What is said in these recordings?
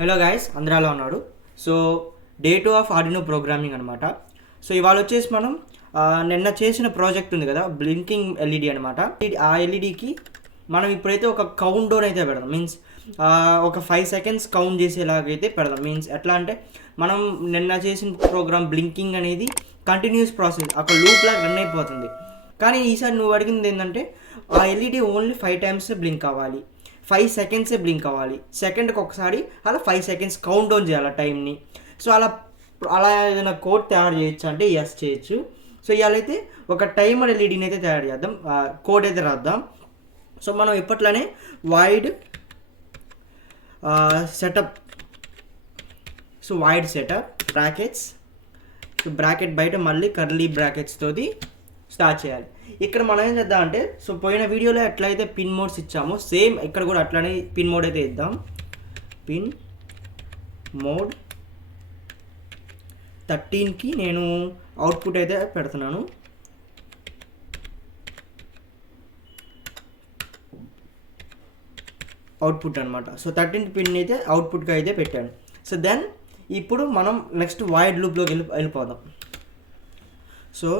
Hello guys, అందరూ ఎలా ఉన్నాడు. So day 2 of Arduino programming అనమాట. సో ఇవాళ వచ్చేసి మనం నిన్న చేసిన ప్రాజెక్ట్ ఉంది కదా, బ్లింకింగ్ ఎల్ఈడి అనమాట. ఆ ఎల్ఈడికి మనం ఇప్పుడైతే ఒక కౌంట్ డౌన్ అయితే పెడదాం. మీన్స్ ఒక 5 సెకండ్స్ కౌంట్ చేసేలాగైతే పెడదాం. మీన్స్ ఎట్లా అంటే మనం నిన్న చేసిన ప్రోగ్రామ్ బ్లింకింగ్ అనేది కంటిన్యూస్ ప్రాసెస్, ఒక లూప్ లాగా రన్ అయిపోతుంది. కానీ ఈసారి నువ్వు అడిగింది ఏంటంటే ఆ ఎల్ఈడి ఓన్లీ 5 టైమ్స్ బ్లింక్ అవ్వాలి, 5 సెకండ్సే బ్లింక్ అవ్వాలి, సెకండ్కి ఒకసారి అలా 5 సెకండ్స్ కౌంట్ డౌన్ చేయాలి టైంని. సో అలా ఏదైనా కోడ్ తయారు చేయొచ్చు అంటే ఎస్ చేయొచ్చు. సో ఇవాళైతే ఒక టైమర్ ఎల్ఈడిని అయితే తయారు చేద్దాం, కోడ్ అయితే రాద్దాం. సో మనం ఇప్పట్లోనే void setup, so void setup brackets, so bracket బయట మళ్ళీ కర్లీ బ్రాకెట్స్ తోటి స్టార్ట్ చేయాలి. ఇక్కడ మనం ఏం చేద్దాం అంటే, సో పోయిన వీడియోలో ఎట్లయితే పిన్ మోడ్స్ ఇచ్చామో సేమ్ ఇక్కడ కూడా అట్లనే పిన్ మోడ్ అయితే ఇద్దాం. పిన్ మోడ్ 13కి నేను అవుట్పుట్ అయితే పెడుతున్నాను. అవుట్పుట్ అనమాట. సో 13th పిన్ అయితే అవుట్పుట్గా అయితే పెట్టాను. సో దెన్ ఇప్పుడు మనం నెక్స్ట్ వైడ్ లూప్లోకి వెళ్ళిపోదాం. So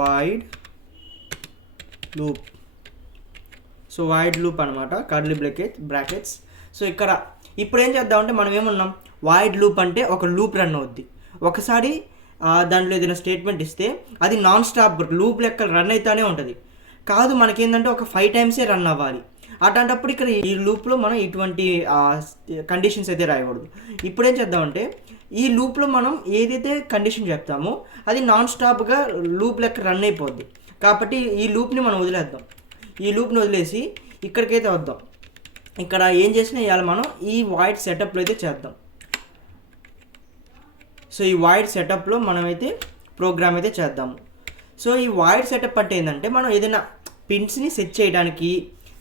wide loop, so wide loop అనమాట, కర్లీ బ్రాకెట్స్. సో ఇక్కడ ఇప్పుడు ఏం చేద్దామంటే మనం ఏమన్నాం, వైడ్ లూప్ అంటే ఒక లూప్ రన్ అవుద్ది. ఒకసారి దాంట్లో ఏదైనా స్టేట్మెంట్ ఇస్తే అది నాన్ స్టాప్ లూప్ లెక్క రన్ అవుతూనే ఉంటుంది. కాదు, మనకేంటంటే ఒక 5 టైమ్సే రన్ అవ్వాలి. అట్లాంటప్పుడు ఇక్కడ ఈ లూప్లో మనం ఇటువంటి కండిషన్స్ అయితే రాయకూడదు. ఇప్పుడు ఏం చేద్దామంటే ఈ లూప్లో మనం ఏదైతే కండిషన్ చెప్తామో అది నాన్ స్టాప్గా లూప్ లెక్క రన్ అయిపోద్ది. కాబట్టి ఈ లూప్ని మనం వదిలేద్దాం. ఈ లూప్ని వదిలేసి ఇక్కడికైతే వద్దాం. ఇక్కడ ఏం చేసినా ఇవాళ మనం ఈ వైడ్ సెటప్లో అయితే చేద్దాం. సో ఈ వైడ్ సెటప్లో మనమైతే ప్రోగ్రామ్ అయితే చేద్దాము. సో ఈ వైడ్ సెటప్ అంటే ఏంటంటే మనం ఏదైనా పిన్స్ని సెట్ చేయడానికి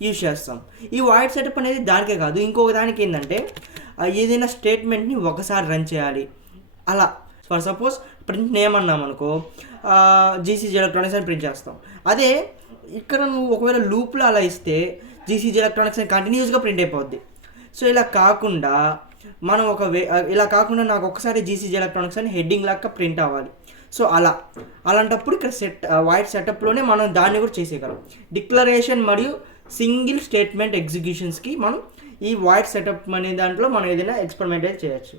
యూజ్ చేస్తాం. ఈ వైడ్ సెటప్ అనేది దానికే కాదు, ఇంకొక దానికి ఏంటంటే ఏదైనా స్టేట్మెంట్ని ఒకసారి రన్ చేయాలి. అలా ఫర్ సపోజ్ ప్రింట్ నేమ్ అన్నాం అనుకో, జీసీజీ ఎలక్ట్రానిక్స్ అని ప్రింట్ చేస్తాం. అదే ఇక్కడ నువ్వు ఒకవేళ లూప్లో అలా ఇస్తే జీసీజీ ఎలక్ట్రానిక్స్ అని కంటిన్యూస్గా ప్రింట్ అయిపోద్ది. సో ఇలా కాకుండా మనం ఇలా కాకుండా నాకు ఒకసారి జీసీజీ ఎలక్ట్రానిక్స్ అని హెడ్డింగ్ లాగా ప్రింట్ అవ్వాలి. సో అలాంటప్పుడు ఇక్కడ వైడ్ సెటప్లోనే మనం దాన్ని కూడా చేసేయగలం. డిక్లరేషన్ మరియు సింగిల్ స్టేట్మెంట్ ఎగ్జిక్యూషన్స్కి మనం ఈ వైడ్ సెటప్ అనే దాంట్లో మనం ఏదైనా ఎక్స్పెరిమెంట్ అయితే చేయొచ్చు.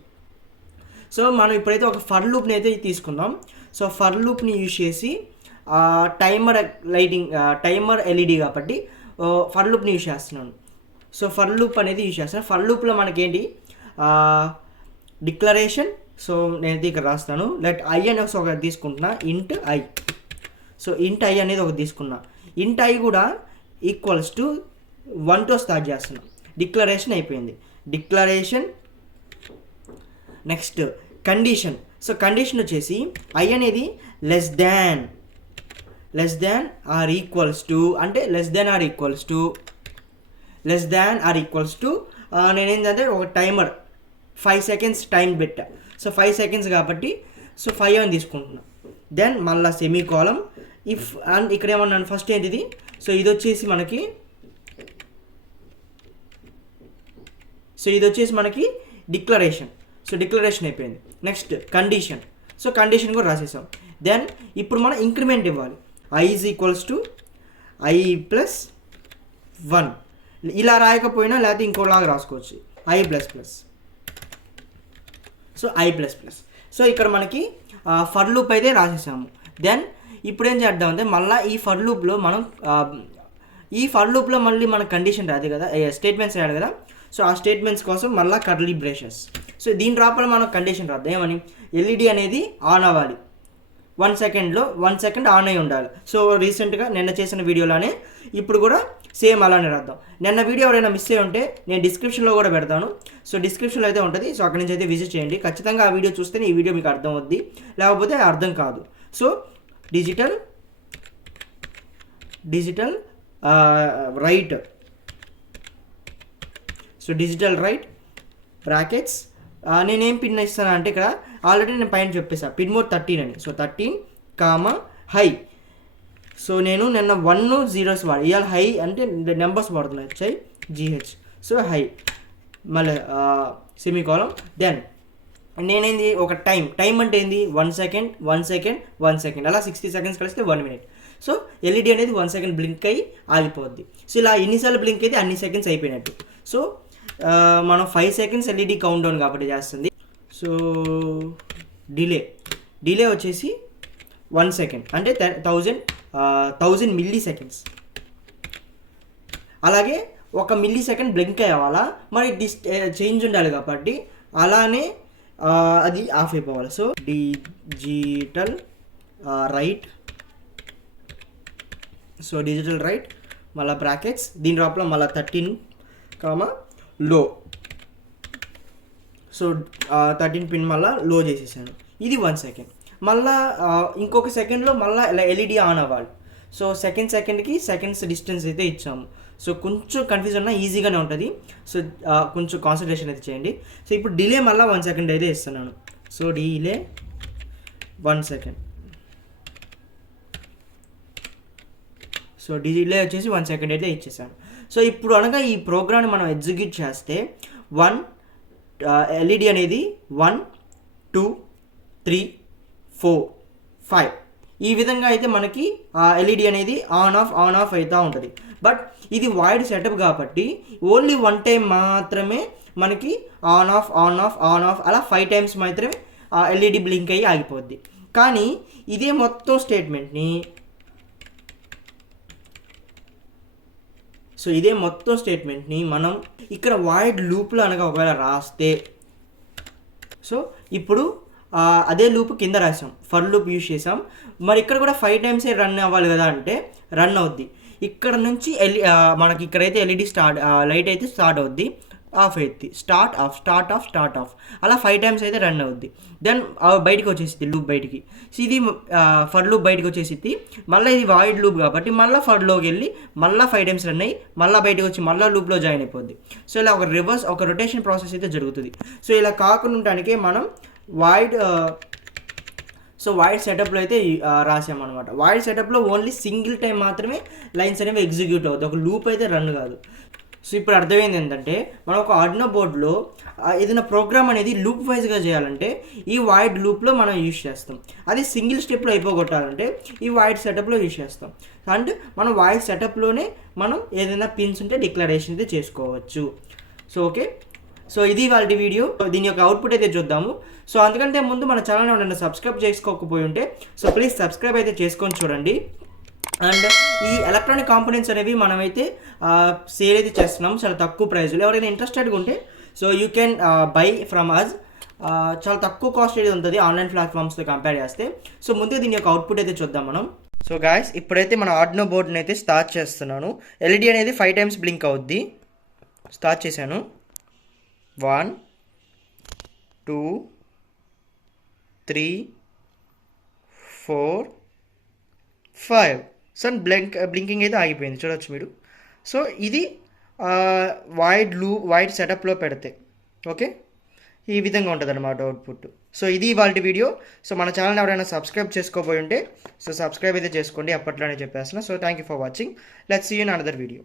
సో మనం ఇప్పుడైతే ఒక ఫర్ లూప్ని అయితే తీసుకుందాం. సో ఫర్ లూప్ని యూజ్ చేసి టైమర్ ఎల్ఈడి కాబట్టి ఫర్ లూప్ని యూజ్ చేస్తున్నాను. సో ఫర్ లూప్ అనేది యూజ్ చేస్తున్నాను. ఫర్ లూప్లో మనకేంటి డిక్లరేషన్, సో నేనైతే ఇక్కడ రాస్తాను. లెట్ ఐ అనేది ఒక తీసుకుంటున్నా, ఇంట్ ఐ. సో ఇంట్ ఐ అనేది ఒకటి తీసుకున్నా. ఇంట్ ఐ కూడా ఈక్వల్స్ టు 1తో స్టార్ట్ చేస్తున్నాం. డిక్లరేషన్ అయిపోయింది. Declaration next condition. So condition వచ్చేసి ఐ అనేది less than or equals to, అంటే less than or equals to నేనేంటంటే ఒక టైమర్ 5 సెకండ్స్ టైం పెట్టా. సో 5 సెకండ్స్ కాబట్టి సో 5 అని తీసుకుంటున్నా. దెన్ మళ్ళీ సెమీ కాలం ఇఫ్, అండ్ ఇక్కడ ఏమన్నాను ఫస్ట్ ఏంటిది, సో ఇది వచ్చేసి మనకి డిక్లరేషన్. సో డిక్లరేషన్ అయిపోయింది. Next condition. సో కండిషన్ కూడా రాసేసాం. దెన్ ఇప్పుడు మనం ఇంక్రిమెంట్ ఇవ్వాలి. I is equals to I plus 1. ఇలా రాయకపోయినా లేకపోతే ఇంకోలాగా రాసుకోవచ్చు, I plus plus. So I plus plus. So ఇక్కడ మనకి ఫర్ లూప్ అయితే రాసేసాము. దెన్ ఇప్పుడు ఏం చేద్దామంటే మళ్ళీ ఈ ఫర్ లూప్లో మళ్ళీ మన కండిషన్ రాదు కదా, స్టేట్మెంట్స్ రాదు కదా. సో ఆ స్టేట్మెంట్స్ కోసం మళ్ళీ కర్లీ బ్రేషెస్. సో దీని లోపల మనం కండిషన్ రాద్దాం. ఏమని, ఎల్ఈడి అనేది ఆన్ అవ్వాలి 1 సెకండ్ ఆన్ అయి ఉండాలి. సో రీసెంట్గా నిన్న చేసిన వీడియోలోనే ఇప్పుడు కూడా సేమ్ అలానే రాద్దాం. నిన్న వీడియో ఎవరైనా మిస్ అయ్యి ఉంటే నేను డిస్క్రిప్షన్లో కూడా పెడతాను. సో డిస్క్రిప్షన్లో అయితే ఉంటుంది. సో అక్కడి నుంచి అయితే విజిట్ చేయండి. ఖచ్చితంగా ఆ వీడియో చూస్తేనే ఈ వీడియో మీకు అర్థం అవుద్ది, లేకపోతే అర్థం కాదు. So digital right. So digital right brackets. నేనేం పిన్ ఇస్తాను అంటే ఇక్కడ ఆల్రెడీ నేను పైన చెప్పేసాను పిన్ మోడ్ 13 అని. So 13 high. సో నేను నిన్న 1 0s వాడి, ఇవాళ హై అంటే నెంబర్స్ వాడుతున్నాయి, GH. So high. మళ్ళీ సెమీకోలం. దెన్ నేనేంది ఒక టైం అంటే ఏంది 1 సెకండ్ 1 సెకండ్ 1 సెకండ్ అలా 60 సెకండ్స్ కలిస్తే 1 మినిట్. సో ఎల్ఈడి అనేది 1 సెకండ్ బ్లింక్ అయ్యి ఆగిపోద్ది. సో ఇలా ఎన్నిసార్లు బ్లింక్ అయితే అన్ని సెకండ్స్ అయిపోయినట్టు. సో మనం 5 సెకండ్స్ ఎల్ఈడి కౌంట్ డౌన్ కాబట్టి చేస్తుంది. సో డిలే వచ్చేసి 1 సెకండ్ అంటే 1000 మిల్లీ సెకండ్స్. అలాగే 1 మిల్లీ సెకండ్ బ్లింక్ అవ్వాలా, మరి చేంజ్ ఉండాలి కాబట్టి అలానే అది ఆఫ్ అయిపోవాలి. సో డిజిటల్ రైట్ మళ్ళీ బ్రాకెట్స్ దీని లోపల మళ్ళీ 13 లో. సో 13 పిన్ మళ్ళీ లో చేసేసాను. ఇది 1 సెకండ్. మళ్ళీ ఇంకొక సెకండ్లో మళ్ళీ ఇలా ఎల్ఈడి ఆన్ అవ్వాలి. సో సెకండ్కి సెకండ్స్ డిస్టెన్స్ అయితే ఇచ్చాము. సో కొంచెం కన్ఫ్యూజ్ ఉన్నా ఈజీగానే ఉంటుంది. సో కొంచెం కాన్సన్ట్రేషన్ అయితే చేయండి. సో ఇప్పుడు డిలే మళ్ళీ 1 సెకండ్ అయితే ఇస్తున్నాను. So delay 1 second. So delay వచ్చేసి 1 సెకండ్ అయితే ఇచ్చేసాను. సో ఇప్పుడు అనగా ఈ ప్రోగ్రామ్ని మనం ఎగ్జిక్యూట్ చేస్తే ఎల్ఈడి అనేది 1 2 3 4 5 ఈ విధంగా అయితే మనకి ఎల్ఈడి అనేది ఆన్ ఆఫ్ అవుతూ ఉంటుంది. బట్ ఇది వైడ్ సెటప్ కాబట్టి ఓన్లీ 1 టైం మాత్రమే మనకి ఆన్ ఆఫ్ అలా 5 టైమ్స్ మాత్రమే ఎల్ఈడి బ్లింక్ అయ్యి ఆగిపోద్ది. కానీ ఇదే మొత్తం స్టేట్మెంట్ని మనం ఇక్కడ వైడ్ లూప్లో అనగా ఒకవేళ రాస్తే, సో ఇప్పుడు అదే లూప్ కింద రాసాం, ఫర్ లూప్ యూజ్ చేసాం. మరి ఇక్కడ కూడా 5 టైమ్సే రన్ అవ్వాలి కదా అంటే రన్ అవుద్ది. ఇక్కడ నుంచి మనకి ఇక్కడైతే ఎల్ఈడి లైట్ అయితే స్టార్ట్ అవుద్ది, ఆఫ్ అవుద్ది, స్టార్ట్ ఆఫ్ అలా 5 టైమ్స్ అయితే రన్ అవుద్ది. దెన్ బయటకు వచ్చేసింది లూప్ బయటికి. సో ఇది ఫర్ లూప్ బయటకు వచ్చేసింది. మళ్ళీ ఇది వాయిడ్ లూప్ కాబట్టి మళ్ళీ ఫర్లోకి వెళ్ళి మళ్ళీ 5 టైమ్స్ రన్ అయ్యి మళ్ళీ బయటకు వచ్చి మళ్ళీ లూప్లో జాయిన్ అయిపోద్ది. సో ఇలా ఒక రొటేషన్ ప్రాసెస్ అయితే జరుగుతుంది. సో ఇలా కాకుండా ఉండడానికి మనం వైడ్ సెటప్లో అయితే రాసామన్నమాట. వైడ్ సెటప్లో ఓన్లీ సింగిల్ టైం మాత్రమే లైన్స్ అనేవి ఎగ్జిక్యూట్ అవుతుంది, ఒక లూప్ అయితే రన్ కాదు. సో ఇప్పుడు అర్థమైంది ఏంటంటే మనం ఒక ఆర్డినో బోర్డ్లో ఏదైనా ప్రోగ్రామ్ అనేది లూప్ వైజ్గా చేయాలంటే ఈ వైడ్ లూప్లో మనం యూజ్ చేస్తాం. అది సింగిల్ స్టెప్లో అయిపోగొట్టాలంటే ఈ వైడ్ సెటప్లో యూజ్ చేస్తాం. అండ్ మనం వైడ్ సెటప్లోనే మనం ఏదైనా పిన్స్ ఉంటే డిక్లరేషన్ అయితే చేసుకోవచ్చు. సో ఓకే, సో ఇది వాళ్ళ వీడియో. దీని యొక్క అవుట్పుట్ అయితే చూద్దాము. సో అందుకంటే ముందు మన ఛానల్ ఏమైనా సబ్స్క్రైబ్ చేసుకోకపోయి ఉంటే సో ప్లీజ్ సబ్స్క్రైబ్ అయితే చేసుకొని చూడండి. అండ్ ఈ ఎలక్ట్రానిక్ కాంపోనెంట్స్ అనేవి మనమైతే సేల్ అయితే చేస్తున్నాం చాలా తక్కువ ప్రైస్లో. ఎవరైనా ఇంట్రెస్టెడ్గా ఉంటే so you can buy from us. చాలా తక్కువ కాస్ట్ అయితే ఉంటుంది ఆన్లైన్ ప్లాట్ఫామ్స్తో కంపేర్ చేస్తే. సో ముందే దీని యొక్క అవుట్పుట్ అయితే చూద్దాం మనం. సో గాయస్ ఇప్పుడైతే మన ఆర్డినో బోర్డ్ని అయితే స్టార్ట్ చేస్తున్నాను. ఎల్ఈడి అనేది 5 టైమ్స్ బ్లింక్ అవుద్ది. స్టార్ట్ చేశాను. 1 2 3 4 5. సో బ్లింకింగ్ అయితే ఆగిపోయింది చూడవచ్చు మీరు. సో ఇది వైడ్ సెటప్లో పెడితే ఓకే ఈ విధంగా ఉంటుంది అన్నమాట అవుట్పుట్. సో ఇది ఇవాళ వీడియో. సో మన ఛానల్ ఎవరైనా సబ్స్క్రైబ్ చేసుకోబోయి ఉంటే సో సబ్స్క్రైబ్ అయితే చేసుకోండి, అప్పట్లోనే చెప్పేస్తున్నా. So thank you for watching. Let's see you in another video.